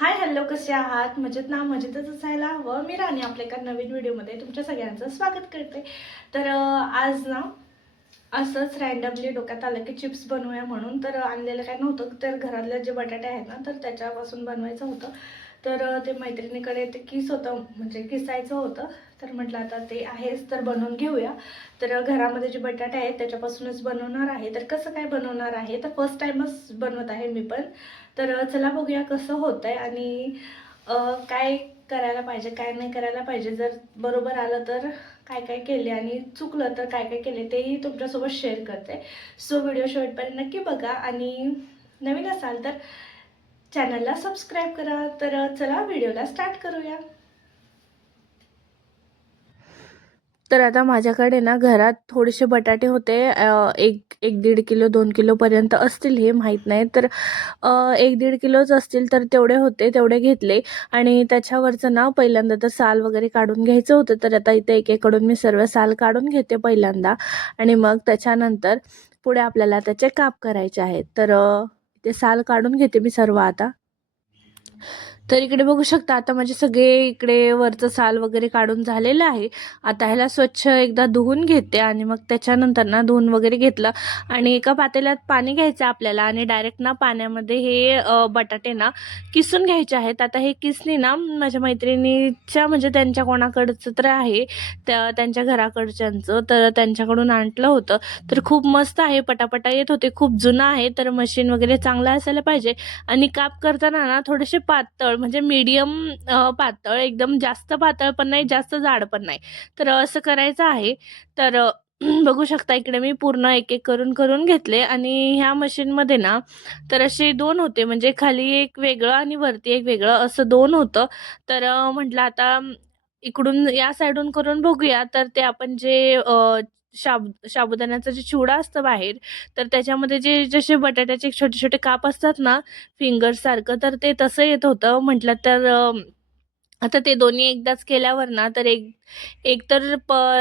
Hi hello, कसे आहात? मजेत ना? मजेतच असायला हवं. मी राणी आपल्या एका नवीन व्हिडिओमध्ये तुमच्या सगळ्यांचं स्वागत करते. तर आज ना असंच रँडमली डोक्यात आलं की चिप्स बनवूया म्हणून. तर आणलेलं काय नव्हतं, तर घरातले जे बटाटे आहेत ना तर त्याच्यापासून बनवायचं होतं. तर ते मैत्रिणीकडे ते किस होतं, म्हणजे किसायचं होतं. तर म्हटलं आता ते आहेच तर बनवून घेऊया. तर घरामध्ये जे बटाटे आहेत त्याच्यापासूनच बनवणार आहे. तर कसं काय बनवणार आहे, तर फर्स्ट टाईमच बनवत आहे मी पण. तर चला बघूया कसं होतं आहे आणि काय करायला पाहिजे, काय नाही करायला पाहिजे. जर बरोबर आलं तर काय काय केले आणि चुकलं तर काय काय केले तेही तुमच्यासोबत शेअर करते. सो व्हिडिओ शेवटपर्यंत नक्की बघा आणि नवीन असाल तर चॅनलला सबस्क्राईब करा. तर चला व्हिडिओला स्टार्ट करूया. तर आता माझ्याकडे ना घरात थोडेसे बटाटे होते, एक एक 1.5 किलो 2 किलोपर्यंत असतील, हे माहीत नाही. तर 1-1.5 किलोच असतील, तर तेवढे होते, तेवढे घेतले. आणि त्याच्यावरचं ना पहिल्यांदा तर साल वगैरे काढून घ्यायचं होतं. तर आता इथे एकेकडून मी सर्व साल काढून घेते पहिल्यांदा आणि मग त्याच्यानंतर पुढे आपल्याला त्याचे काप करायचे आहेत. तर ते साल काढून घेते मी सर्व आता. तर इकडे बघू शकता आता माझे सगळे इकडे वरचं साल वगैरे काढून झालेलं आहे. आता ह्याला स्वच्छ एकदा धुवून घेते आणि मग त्याच्यानंतर ना धुवून वगैरे घेतलं आणि एका पातेल्यात पाणी घ्यायचं आपल्याला आणि डायरेक्ट ना पाण्यामध्ये हे बटाटे ना किसून घ्यायचे आहेत. आता हे किसणी ना माझ्या मैत्रिणीच्या, म्हणजे त्यांच्या कोणाकडचं तर आहे, त्यांच्या घराकडच्यांचं, तर त्यांच्याकडून आणलं होतं. तर खूप मस्त आहे, पटापटा येत होते. खूप जुनं आहे, तर मशीन वगैरे चांगलं असायला पाहिजे. आणि काप करताना ना थोडेसे पातळ, म्हणजे मीडियम पातळ, एकदम जास्त पातळ पण नाही, जास्त जाड पण नाही. तर असं करायचं आहे. तर बघू शकता इकडे मी पूर्ण एक एक करून करून घेतले आणि ह्या मशीनमध्ये ना तर असे 2 होते, म्हणजे खाली एक वेगळं आणि वरती एक वेगळं असं 2 होतं. तर म्हटलं आता इकडून या साईडून करून बघूया. तर ते आपण जे साबुदाण्याचा जे चिवडा असतं बाहेर, तर त्याच्यामध्ये जे जसे बटाट्याचे छोटे छोटे काप असतात ना फिंगर सारखं, तर ते तसं येत होतं. म्हटलं तर आता ते दोन्ही एकदाच केल्यावर ना तर एक एक तर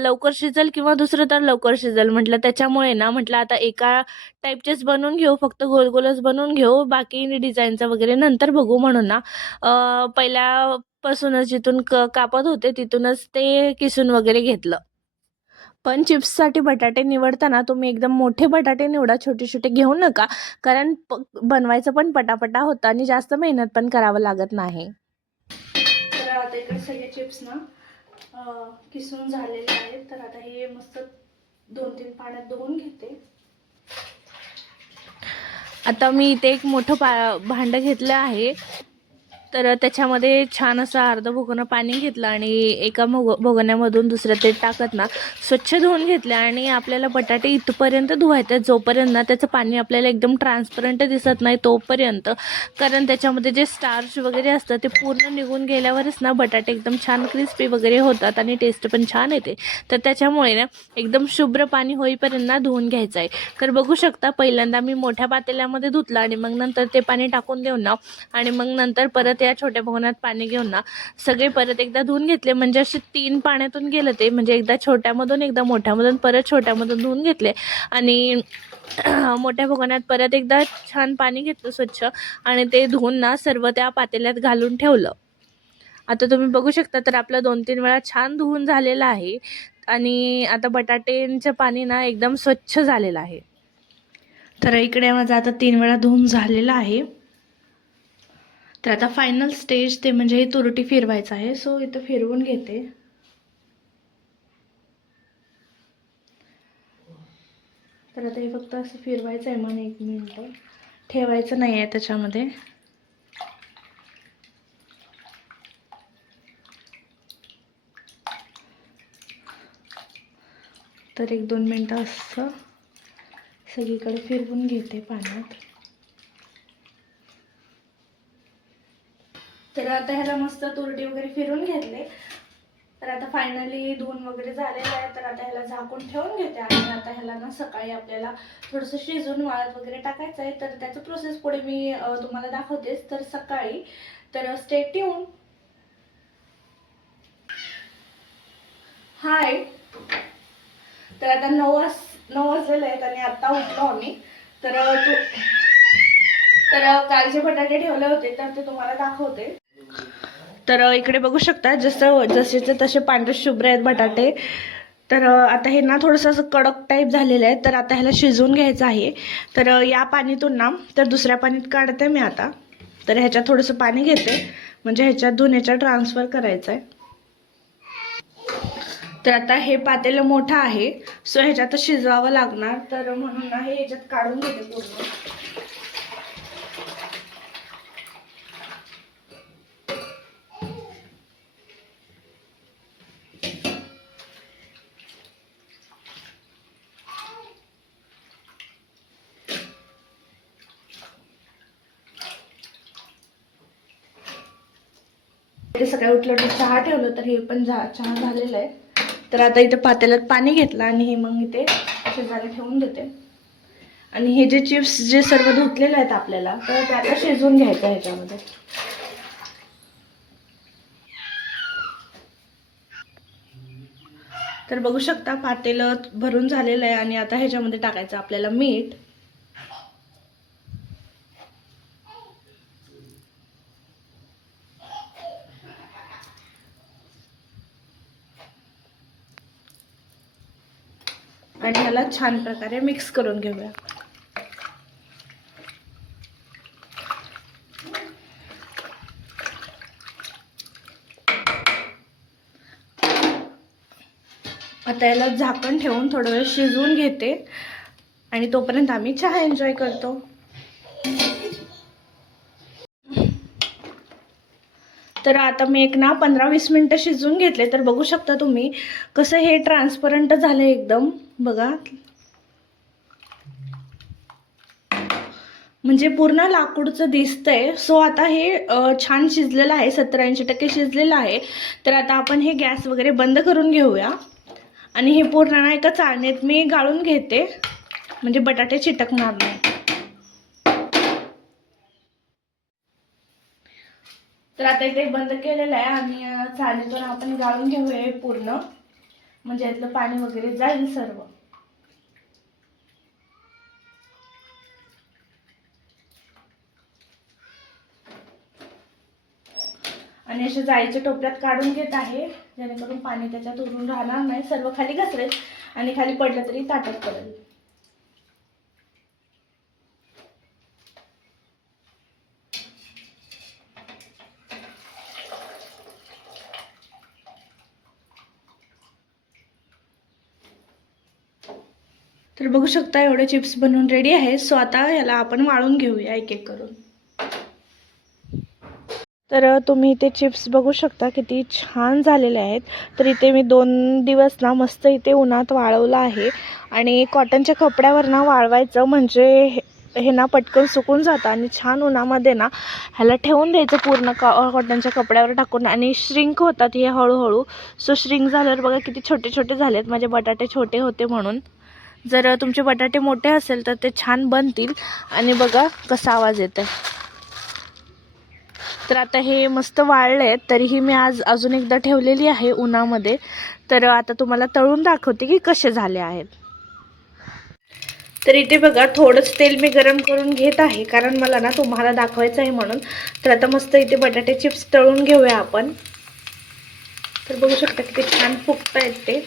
लवकर शिजेल किंवा दुसरं तर लवकर शिजेल. म्हटलं त्याच्यामुळे ना म्हटलं आता एका टाईपचेच बनवून घेऊ, फक्त गोल-गोलच बनवून घेऊ, बाकी डिझाईनचं वगैरे नंतर बघू म्हणून ना पहिल्यापासूनच जिथून कापत होते तिथूनच ते किसून वगैरे घेतलं. पण चिप्ससाठी बटाटे निवडताना तुम्ही एकदम मोठे बटाटे निवडा, छोटे-छोटे घेऊ नका. कारण बनवायचं पण पटापटा होतं आणि जास्त मेहनत पण करावं लागत नाही. तर आता इकडे सगळे चिप्स ना किसून झालेले आहेत. तर आता हे मस्त 2-3 पाण्यात धुवून घेते. आता मी इथे एक मोठं भांडं घेतलं आहे. तर त्याच्यामध्ये छान असं अर्ध भगोनं पाणी घेतलं आणि एका भगोन्यामधून दुसऱ्या ते टाकत ना स्वच्छ धुवून घेतले. आणि आपल्याला बटाटे इथपर्यंत धुवायचे जोपर्यंत ना त्याचं पाणी आपल्याला एकदम ट्रान्सपरंट दिसत नाही तोपर्यंत. कारण त्याच्यामध्ये जे स्टार्च वगैरे असतं ते पूर्ण निघून गेल्यावरच ना बटाटे एकदम छान क्रिस्पी वगैरे होतात आणि टेस्ट पण छान येते. तर त्याच्यामुळे ना एकदम शुभ्र पाणी होईपर्यंत ना धुवून घ्यायचं आहे. तर बघू शकता पहिल्यांदा मी मोठ्या पातेल्यामध्ये धुतलं आणि मग नंतर ते पाणी टाकून देऊन ना आणि मग नंतर परत या छोट्या भगोन्यात पाणी घेऊन ना सगळे परत एकदा धुवून घेतले. म्हणजे असे 3 पाण्यातून गेलं ते, म्हणजे एकदा छोट्यामधून, एकदा मोठ्यामधून, परत छोट्यामधून धुवून घेतले. आणि मोठ्या भगोन्यात परत एकदा छान पाणी घेतलं स्वच्छ आणि ते धुवून ना सर्व त्या पातेल्यात घालून ठेवलं. आता तुम्ही बघू शकता तर आपलं 2-3 वेळा छान धुवून झालेलं आहे आणि आता बटाट्यांचं पाणी ना एकदम स्वच्छ झालेलं आहे. तर इकडे माझं आता 3 वेळा धुवून झालेलं आहे. तर आता फायनल स्टेज ते म्हणजे हे तुरटी फिरवायचं आहे. सो इथं फिरवून घेते. तर आता हे फक्त असं फिरवायचं आहे, मग 1 मिनिट ठेवायचं नाही आहे त्याच्यामध्ये. तर 1-2 मिनटं असं सगळीकडे फिरवून घेते पाण्यात. तर आता ह्याला मस्त तुरटी वगैरे फिरून घेतले. तर आता फायनली धुवून वगैरे झालेलं आहे. तर आता ह्याला झाकून ठेवून घेते आणि आता ह्याला ना सकाळी आपल्याला थोडंसं शिजून वाळत वगैरे टाकायचं आहे. तर त्याचं प्रोसेस पुढे मी तुम्हाला दाखवतेच. तर सकाळी तर स्टे ट्यून. हाय. तर आता 9 वाजलेले आहेत आणि आता उठलो आम्ही. तर तर काल जे बटाटे ठेवले होते तर ते तुम्हाला दाखवते. तर इकडे बघू शकता जसेचे तसे पांढरे शुभ्र आहेत बटाटे. तर आता हे ना थोडंसं असं कडक टाईप झालेलं आहे. तर आता ह्याला शिजवून घ्यायचं आहे. तर या पाणीतून ना तर दुसऱ्या पाणीत काढते मी आता. तर ह्याच्यात थोडंसं पाणी घेते म्हणजे ह्याच्यातून ह्याच्यात ट्रान्सफर करायचं आहे. तर आता हे पातेलं मोठं आहे सो ह्याच्यात शिजवावं लागणार. तर म्हणून ना हे ह्याच्यात काढून घेते पूर्ण. ते सकाळी उठलं की चहा ठेवलं तर हे पण चहा झालेलं आहे. तर आता इथे पातेल्यात पाणी घेतलं आणि हे मग इथे शिजायला ठेवून देते. आणि हे जे चिप्स जे सर्व धुतलेले आहेत आपल्याला तर ते आता शिजवून घ्यायचं ह्याच्यामध्ये. तर बघू शकता पातेलं भरून झालेलं आहे आणि आता ह्याच्यामध्ये टाकायचं आपल्याला मीठ. आणि ह्याला छान प्रकारे मिक्स करून घेऊया. आता याला झाकण ठेवून थोडा वेळ शिजवून घेते आणि तोपर्यंत आम्ही चहा एन्जॉय करतो. तर आता मी एक ना 15-20 मिनटं शिजवून घेतले. तर बघू शकता तुम्ही कसं हे ट्रान्सपरंट झालं एकदम. बघा म्हणजे पूर्ण लाकूडचं दिसतंय. सो आता हे छान शिजलेलं आहे, 70-80% शिजलेलं आहे. तर आता आपण हे गॅस वगैरे बंद करून घेऊया आणि हे पूर्ण ना एका चाळणीत मी गाळून घेते म्हणजे बटाटे चिटकणार नाही. तर आता इथे बंद केलेलं आहे आणि चाळणीतून आपण गाळून घेऊया पूर्ण म्हणजे यातलं पाणी वगैरे जाईल सर्व. आणि अशा जाळीच्या टोपल्यात काढून घेत आहे जेणेकरून पाणी त्याच्यात उरून राहणार नाही, सर्व खाली घसरेल आणि खाली पडलं तरी ताटत पडेल. तर बघू शकता एवढे चिप्स बनवून रेडी आहे. सो आता याला आपण वाळून घेऊया एक एक करून. तर तुम्ही इथे चिप्स बघू शकता किती छान झालेले आहेत. तर इथे मी 2 दिवस ना मस्त इथे उन्हात वाळवलं आहे आणि कॉटनच्या कपड्यावर ना वाळवायचं म्हणजे हे ना पटकन सुकून जातं आणि छान उन्हामध्ये ना ह्याला ठेवून द्यायचं पूर्ण कॉटनच्या कपड्यावर टाकून आणि श्रिंक होतात हे हळूहळू. सो श्रिंक झाल्यावर बघा किती छोटे छोटे झालेत. माझे बटाटे छोटे होते म्हणून. जर तुमचे बटाटे मोठे असेल तर ते छान बनतील. आणि बघा कसा आवाज येतोय. तर आता हे मस्त वाळले आहेत. तरीही मी आज अजून एकदा ठेवलेली आहे उन्हामध्ये. तर आता तुम्हाला तळून दाखवते की कसे झाले आहेत. तर इथे बघा थोडंच तेल मी गरम करून घेत आहे कारण मला ना तुम्हाला दाखवायचं आहे म्हणून. तर आता मस्त इथे बटाटे चिप्स तळून घेऊया आपण. तर बघू शकता किती छान फुगतायत ते.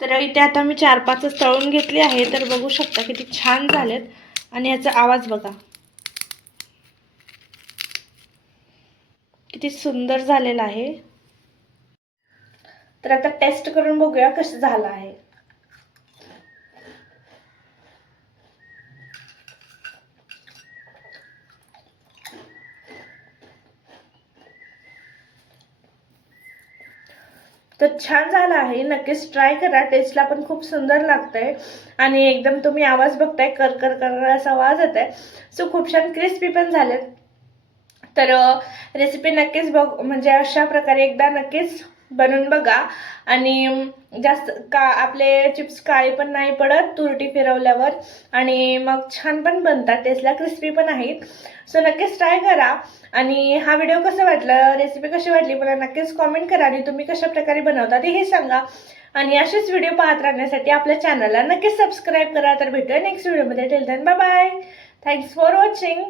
तर इथे आता मी 4-5 तळून घेतले आहे. तर बघू शकता किती छान झालेत आणि याचा आवाज बघा किती सुंदर झालेला आहे. तर आता टेस्ट करून बघूया कसं झालं आहे. तर छान झालं आहे. नक्कीच ट्राय करा. टेस्टला पण खूप सुंदर लागतंय आणि एकदम तुम्ही आवाज बघताय कर कर कर असा आवाज येत आहे. सो खूप छान क्रिस्पी पण झालेत. तर रेसिपी नक्कीच म्हणजे अशा प्रकारे एकदा नक्कीच बनवून बघा. आणि जास्त का आपले चिप्स काळे पण नाही पडत तुरटी फिरवल्यावर, आणि मग छान पण बनतात, टेस्टला क्रिस्पी पण आहेत. सो नक्कीच ट्राय करा. आणि हा व्हिडिओ कसा वाटला, रेसिपी कशी वाटली मला नक्कीच कॉमेंट करा, आणि तुम्ही कशा प्रकारे बनवता ते हे सांगा. आणि असेच व्हिडिओ पाहत राहण्यासाठी आपल्या चॅनलला नक्कीच सबस्क्राईब करा. तर भेटूया नेक्स्ट व्हिडिओमध्ये. Till then bye bye. Thanks for watching.